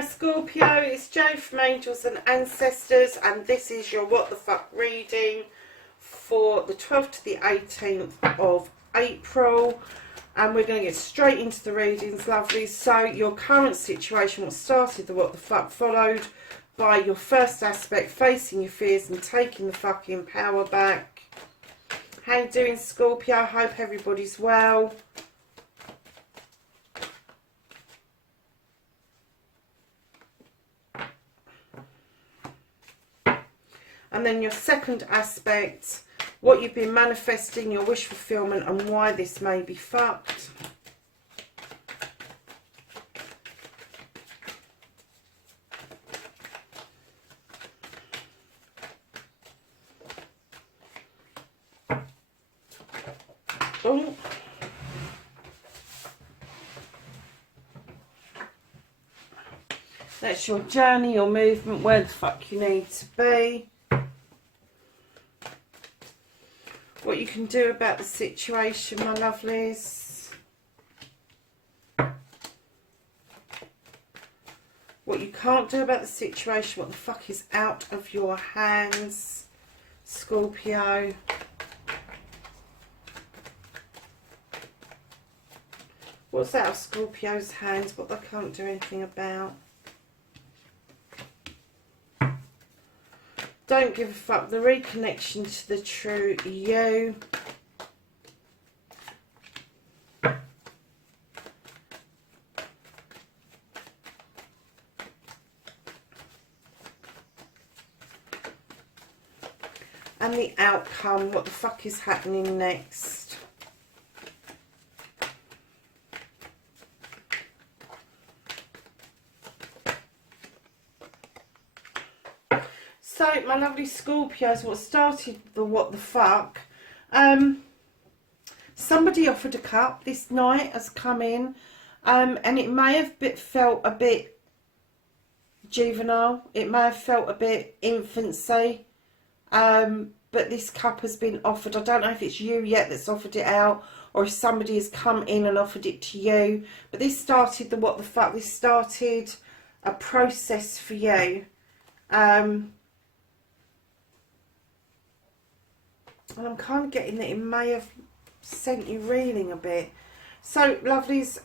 Hi Scorpio, it's Jo from Angels and Ancestors, and this is your What the Fuck reading for the 12th to the 18th of April. And we're going to get straight into the readings, lovely. So your current situation, what started the What the Fuck, followed by your first aspect, facing your fears and taking the fucking power back. How you doing, Scorpio? I hope everybody's well. And then your second aspect, what you've been manifesting, your wish fulfillment, and why this may be fucked. Oh. That's your journey, your movement, where the fuck you need to be. What you can do about the situation, my lovelies. What you can't do about the situation, what the fuck is out of your hands, Scorpio. What's out of Scorpio's hands, what they can't do anything about. Don't give a fuck. The reconnection to the true you. And the outcome. What the fuck is happening next? So, my lovely Scorpios, what started the what the fuck, somebody offered a cup this night, has come in, and it may have felt a bit juvenile, it may have felt a bit infancy, but this cup has been offered. I don't know if it's you yet that's offered it out, or if somebody has come in and offered it to you, but this started the what the fuck, this started a process for you. And I'm kind of getting that it may have sent you reeling a bit. So, lovelies,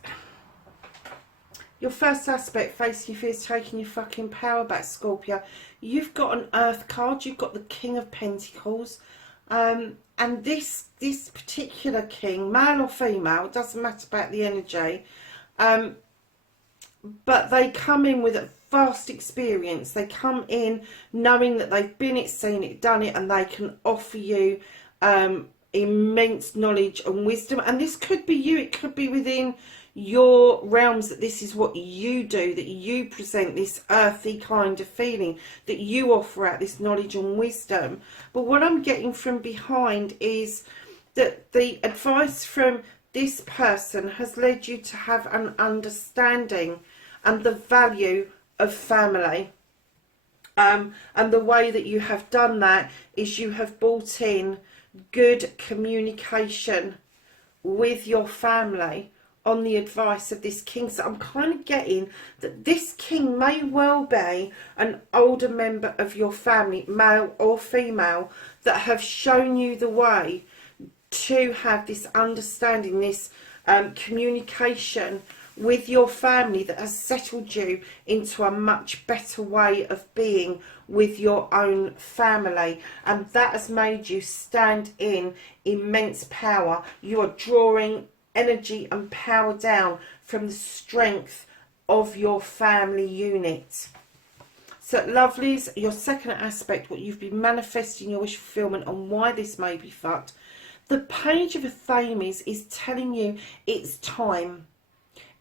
your first aspect, facing your fears, taking your fucking power back, Scorpio. You've got an Earth card. You've got the King of Pentacles. And this particular king, male or female, it doesn't matter about the energy. But they come in with a vast experience. They come in knowing that they've been it, seen it, done it, and they can offer you immense knowledge and wisdom. And this could be you. It could be within your realms that this is what you do, that you present this earthy kind of feeling, that you offer out this knowledge and wisdom. But what I'm getting from behind is that the advice from this person has led you to have an understanding and the value of family. And the way that you have done that is you have brought in good communication with your family on the advice of this king. So I'm kind of getting that this king may well be an older member of your family, male or female, that have shown you the way to have this understanding, this communication with your family that has settled you into a much better way of being with your own family, and that has made you stand in immense power. You are drawing energy and power down from the strength of your family unit. So, lovelies, your second aspect, what you've been manifesting, your wish fulfillment, and why this may be fucked. The Page of Athames is telling you it's time.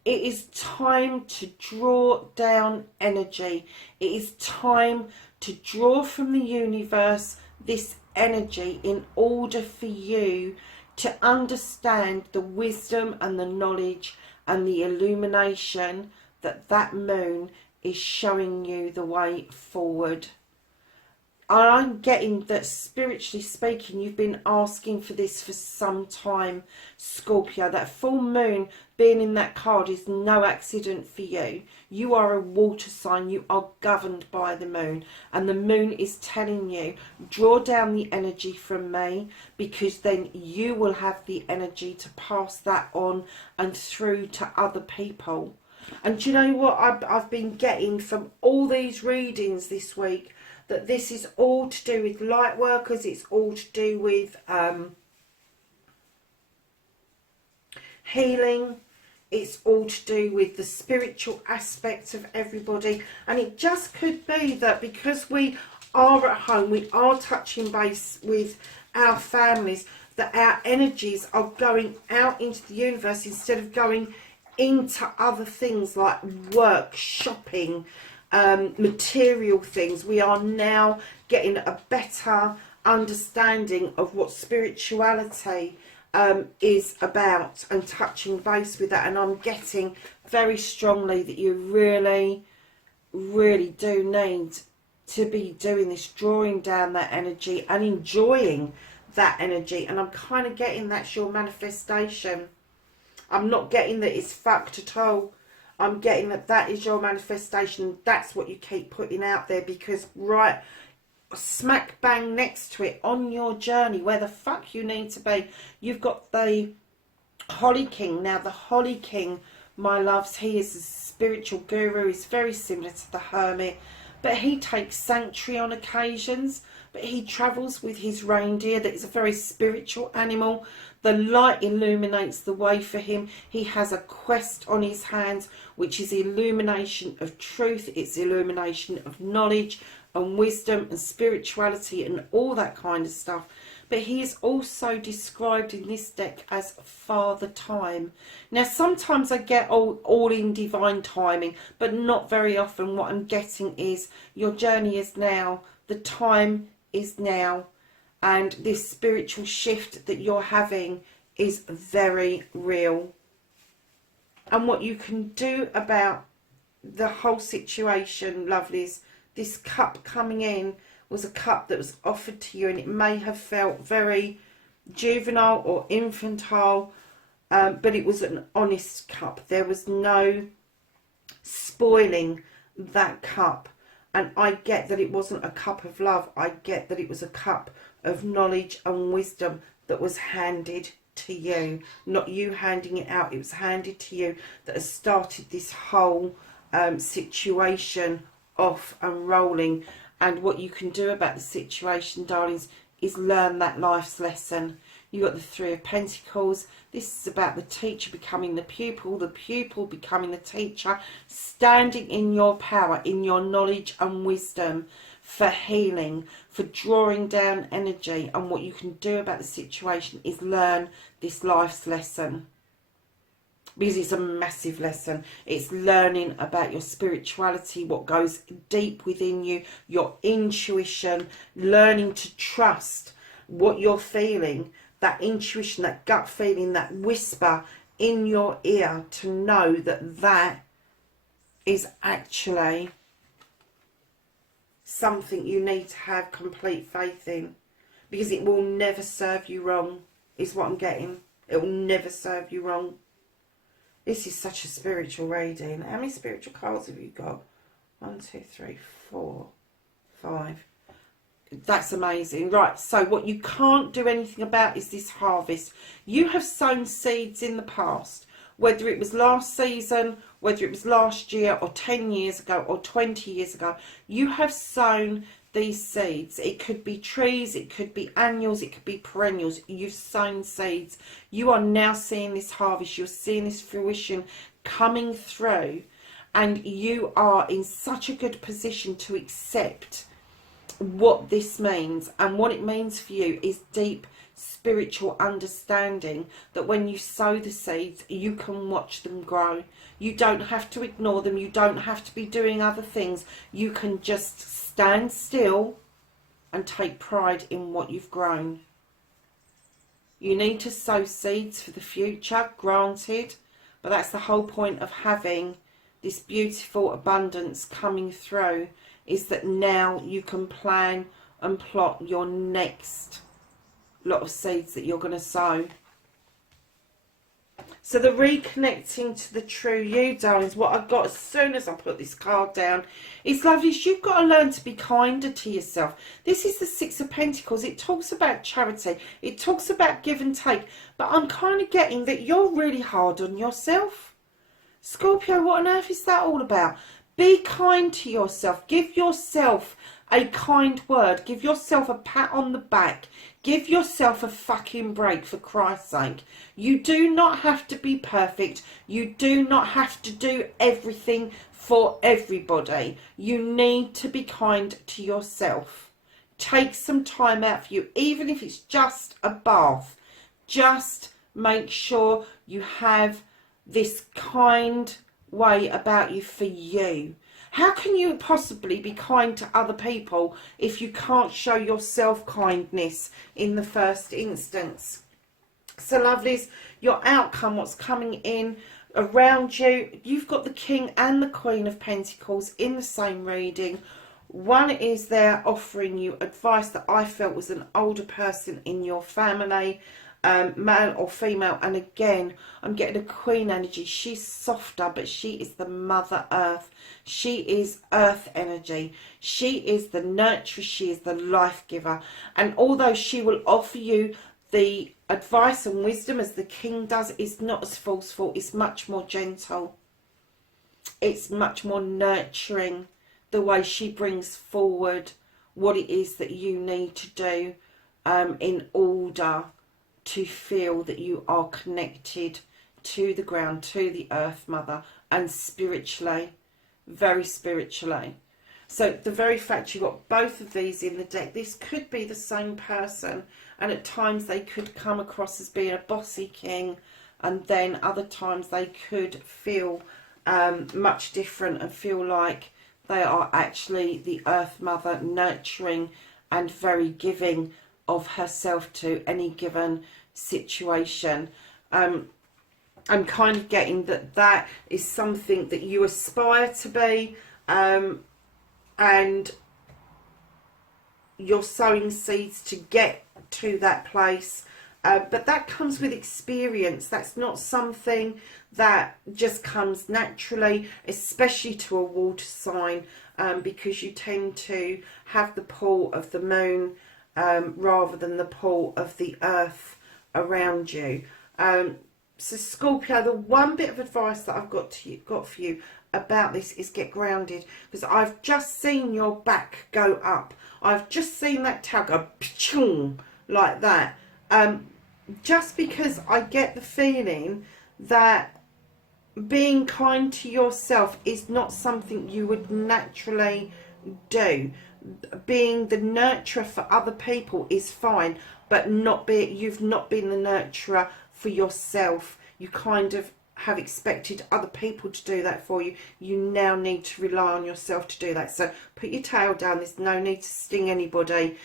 It is time to draw down energy. It is time to draw from the universe this energy in order for you to understand the wisdom and the knowledge and the illumination that that moon is showing you the way forward. I'm getting that, spiritually speaking, you've been asking for this for some time, Scorpio. That full moon being in that card is no accident for you. You are a water sign. You are governed by the moon. And the moon is telling you, draw down the energy from me, because then you will have the energy to pass that on and through to other people. And do you know what I've been getting from all these readings this week? That this is all to do with light workers. It's all to do with healing. It's all to do with the spiritual aspect of everybody. And it just could be that because we are at home, we are touching base with our families, that our energies are going out into the universe instead of going into other things like work, shopping, material things. We are now getting a better understanding of what spirituality is about, and touching base with that. And I'm getting very strongly that you really, really do need to be doing this, drawing down that energy and enjoying that energy. And I'm kind of getting that's your manifestation. I'm not getting that it's fucked at all. I'm getting that that is your manifestation. That's what you keep putting out there, because right smack bang next to it on your journey, where the fuck you need to be, you've got the Holly King. Now the Holly King, my loves, he is a spiritual guru. He's very similar to the Hermit, but he takes sanctuary on occasions. But he travels with his reindeer. That is a very spiritual animal. The light illuminates the way for him. He has a quest on his hands, which is illumination of truth. It's illumination of knowledge and wisdom and spirituality and all that kind of stuff. But he is also described in this deck as Father Time. Now, sometimes I get all in divine timing, but not very often. What I'm getting is your journey is now. The time is now. And this spiritual shift that you're having is very real. And what you can do about the whole situation, lovelies, this cup coming in was a cup that was offered to you, and it may have felt very juvenile or infantile, but it was an honest cup. There was no spoiling that cup. And I get that it wasn't a cup of love. I get that it was a cup of knowledge and wisdom that was handed to you. Not you handing it out. It was handed to you, that has started this whole situation off and rolling. And what you can do about the situation, darlings, is learn that life's lesson. You got the Three of Pentacles. This is about the teacher becoming the pupil becoming the teacher, standing in your power, in your knowledge and wisdom, for healing, for drawing down energy. And what you can do about the situation is learn this life's lesson, because it's a massive lesson. It's learning about your spirituality, what goes deep within you, your intuition, learning to trust what you're feeling, that intuition, that gut feeling, that whisper in your ear, to know that that is actually something you need to have complete faith in, because it will never serve you wrong, is what I'm getting. It will never serve you wrong. This is such a spiritual reading. How many spiritual cards have you got? 1, 2, 3, 4, 5. That's amazing. Right, so what you can't do anything about is this harvest. You have sown seeds in the past, whether it was last season, whether it was last year, or 10 years ago, or 20 years ago. You have sown these seeds. It could be trees, it could be annuals, it could be perennials. You've sown seeds. You are now seeing this harvest. You're seeing this fruition coming through, and you are in such a good position to accept what this means. And what it means for you is deep spiritual understanding, that when you sow the seeds, you can watch them grow. You don't have to ignore them. You don't have to be doing other things. You can just stand still and take pride in what you've grown. You need to sow seeds for the future, granted, but that's the whole point of having this beautiful abundance coming through, is that now you can plan and plot your next lot of seeds that you're going to sow. So the reconnecting to the true you, darlings, what I got as soon as I put this card down, it's lovely. You've got to learn to be kinder to yourself. This is the Six of Pentacles. It talks about charity. It talks about give and take. But I'm kind of getting that you're really hard on yourself. Scorpio, what on earth is that all about? Be kind to yourself. Give yourself a kind word. Give yourself a pat on the back. Give yourself a fucking break, for Christ's sake. You do not have to be perfect. You do not have to do everything for everybody. You need to be kind to yourself. Take some time out for you, even if it's just a bath. Just make sure you have this kind way about you for you. How can you possibly be kind to other people if you can't show yourself kindness in the first instance? So lovelies, your outcome, what's coming in around you, you've got the King and the Queen of Pentacles in the same reading. One is there offering you advice that I felt was an older person in your family, male or female, and again I'm getting a Queen energy. She's softer, but she is the Mother Earth. She is earth energy. She is the nurturer. She is the life giver. And although she will offer you the advice and wisdom as the King does, it's not as forceful. It's much more gentle. It's much more nurturing, the way she brings forward what it is that you need to do in order to feel that you are connected to the ground, to the Earth Mother, and spiritually, very spiritually. So the very fact you've got both of these in the deck, this could be the same person, and at times they could come across as being a bossy king, and then other times they could feel much different and feel like they are actually the Earth Mother, nurturing and very giving of herself to any given situation. I'm kind of getting that that is something that you aspire to be, and you're sowing seeds to get to that place, but that comes with experience. That's not something that just comes naturally, especially to a water sign, because you tend to have the pull of the moon rather than the pull of the earth around you. So Scorpio, the one bit of advice that I've got for you about this is get grounded, because I've just seen your back go up. I've just seen that tail go pchung, like that. Just because I get the feeling that being kind to yourself is not something you would naturally do. Being the nurturer for other people is fine, but you've not been the nurturer for yourself. You kind of have expected other people to do that for you. You now need to rely on yourself to do that. So put your tail down. There's no need to sting anybody.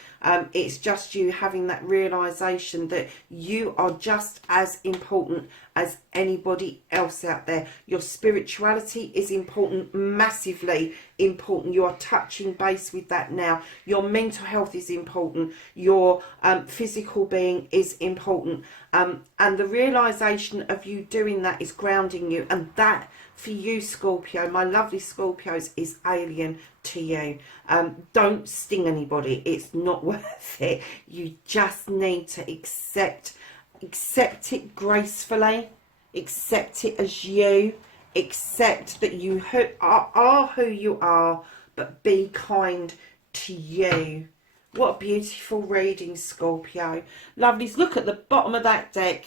It's just you having that realization that you are just as important as anybody else out there. Your spirituality is important, massively important. You are touching base with that now. Your mental health is important. Your physical being is important. And the realization of you doing that is grounding you. And that, for you, Scorpio, my lovely Scorpios, is alien to you. Don't sting anybody. It's not worth it. You just need to accept it gracefully. Accept it as you. Accept that you are who you are, but be kind to you. What a beautiful reading, Scorpio. Lovelies, look at the bottom of that deck.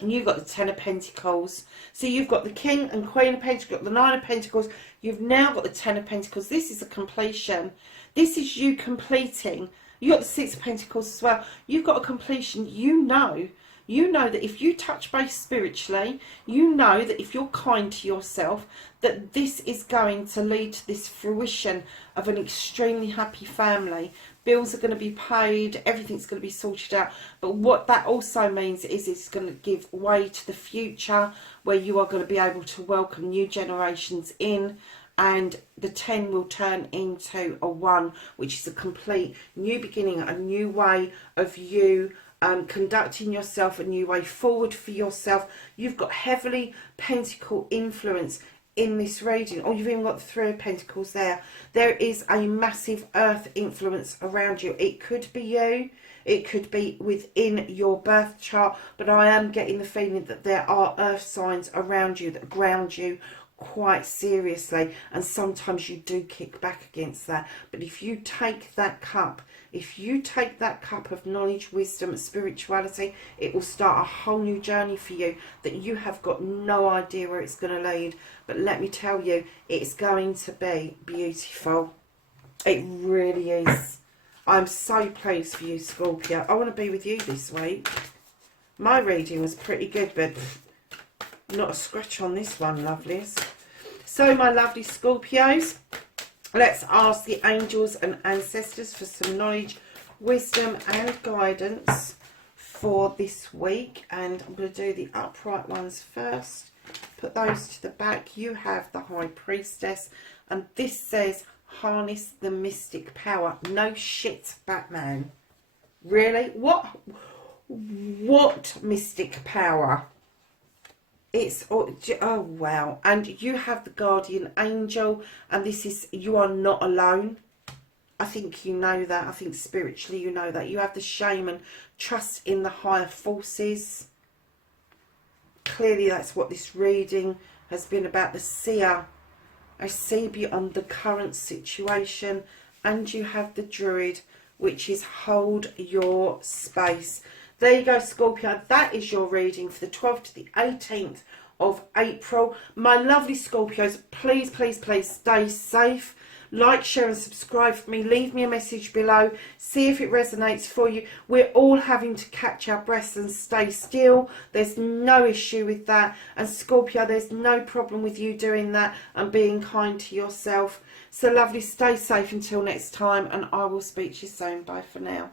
And you've got the Ten of Pentacles. So you've got the King and Queen of Pentacles, you've got the Nine of Pentacles. You've now got the Ten of Pentacles. This is a completion. This is you completing. You've got the Six of Pentacles as well. You've got a completion. You know that if you touch base spiritually, you know that if you're kind to yourself, that this is going to lead to this fruition of an extremely happy family. Bills are going to be paid, everything's going to be sorted out. But what that also means is it's going to give way to the future, where you are going to be able to welcome new generations in, and the 10 will turn into a 1, which is a complete new beginning, a new way of you conducting yourself, a new way forward for yourself. You've got heavily Pentacle influence in this reading. Oh, you've even got the 3 of Pentacles there. There is a massive earth influence around you. It could be you, it could be within your birth chart, but I am getting the feeling that there are earth signs around you that ground you quite seriously, and sometimes you do kick back against that. But if you take that cup, if you take that cup of knowledge, wisdom, spirituality, it will start a whole new journey for you that you have got no idea where it's going to lead. But let me tell you, it's going to be beautiful. It really is. I'm so pleased for you, Scorpio. I want to be with you this week. My reading was pretty good, but not a scratch on this one, lovelies. So, my lovely Scorpios, let's ask the angels and ancestors for some knowledge, wisdom and guidance for this week. And I'm going to do the upright ones first. Put those to the back. You have the High Priestess, and this says harness the mystic power. No shit, Batman. Really? What mystic power? It's oh wow. And you have the guardian angel, and this is, you are not alone. I think you know that. I think spiritually you know that. You have the shaman, trust in the higher forces. Clearly that's what this reading has been about. The seer, I see beyond the current situation. And you have the druid, which is hold your space. There you go, Scorpio. That is your reading for the 12th to the 18th of April. My lovely Scorpios, please, please, please stay safe. Like, share and subscribe for me. Leave me a message below. See if it resonates for you. We're all having to catch our breaths and stay still. There's no issue with that. And Scorpio, there's no problem with you doing that and being kind to yourself. So lovely, stay safe until next time, and I will speak to you soon. Bye for now.